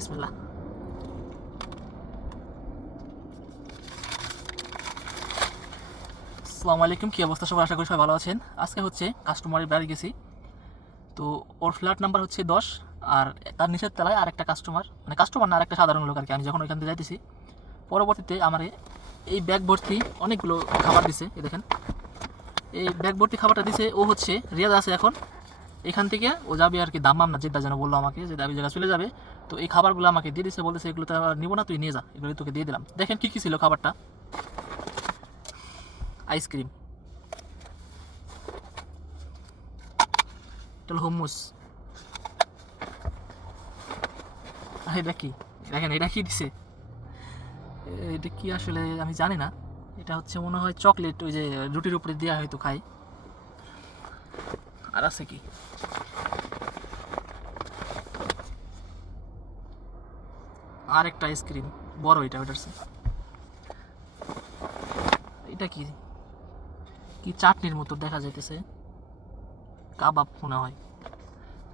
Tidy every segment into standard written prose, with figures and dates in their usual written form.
বিসমিল্লাহ। আসসালামু আলাইকুম, কী অবস্থা সবার? আশা করি সবাই ভালো আছেন। আজকে হচ্ছে কাস্টমারের বাড়ি গেছি, তো ওর ফ্ল্যাট নাম্বার হচ্ছে 10, আর তার নিচের তলায় আরেকটা কাস্টমার, মানে কাস্টমার না, আরেকটা সাধারণ লোক আর কি। আমি যখন ওইখান থেকে যাইতেছি, পরবর্তীতে আমার এই ব্যাগ ভর্তি অনেকগুলো খাবার দিছে। এই দেখেন, এই ব্যাগ ভর্তি খাবারটা দিছে। ও হচ্ছে রিয়াদ আছে এখন, এখান থেকে ও যাবে আর কি দাম্মাম না, যেটা যেন বললো আমাকে যে দাবি জায়গা চলে যাবে। তো এই খাবারগুলো আমাকে দিয়ে দিচ্ছে, বলতেছে এগুলো তো নিবো না, তুই নিয়ে যা, এগুলো তোকে দিয়ে দিলাম। দেখেন কী কী ছিল খাবারটা। আইসক্রিম, এটা হলো হুমুস। আর এটা কি, দেখেন এটা কি দিছে, এটা কি আসলে আমি জানি না। এটা হচ্ছে মনে হয় চকলেট, ওই যে রুটির উপরে দেওয়া হয়তো খাই। আর আছে কি, আর একটা আইসক্রিম বড়, এটা ওইটার এটা কি, কি চাটনির মতো দেখা যাইতেছে, কাবাব মনে হয়,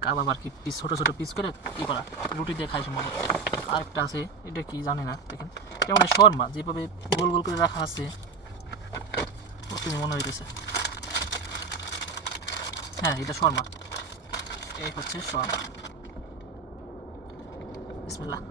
কাবাব আর কি, পিস ছোটো ছোটো পিস করে কি করা, রুটি দিয়ে খাই সম্ভবত। আরেকটা আছে, এটা কি জানি না, দেখেন কেমন শর্মা যেভাবে গোল গোল করে রাখা আছে, তুমি মনে হইতেছে। হ্যাঁ, এটা শর্মা, এই হচ্ছে শর্মা। বিসমিল্লাহ।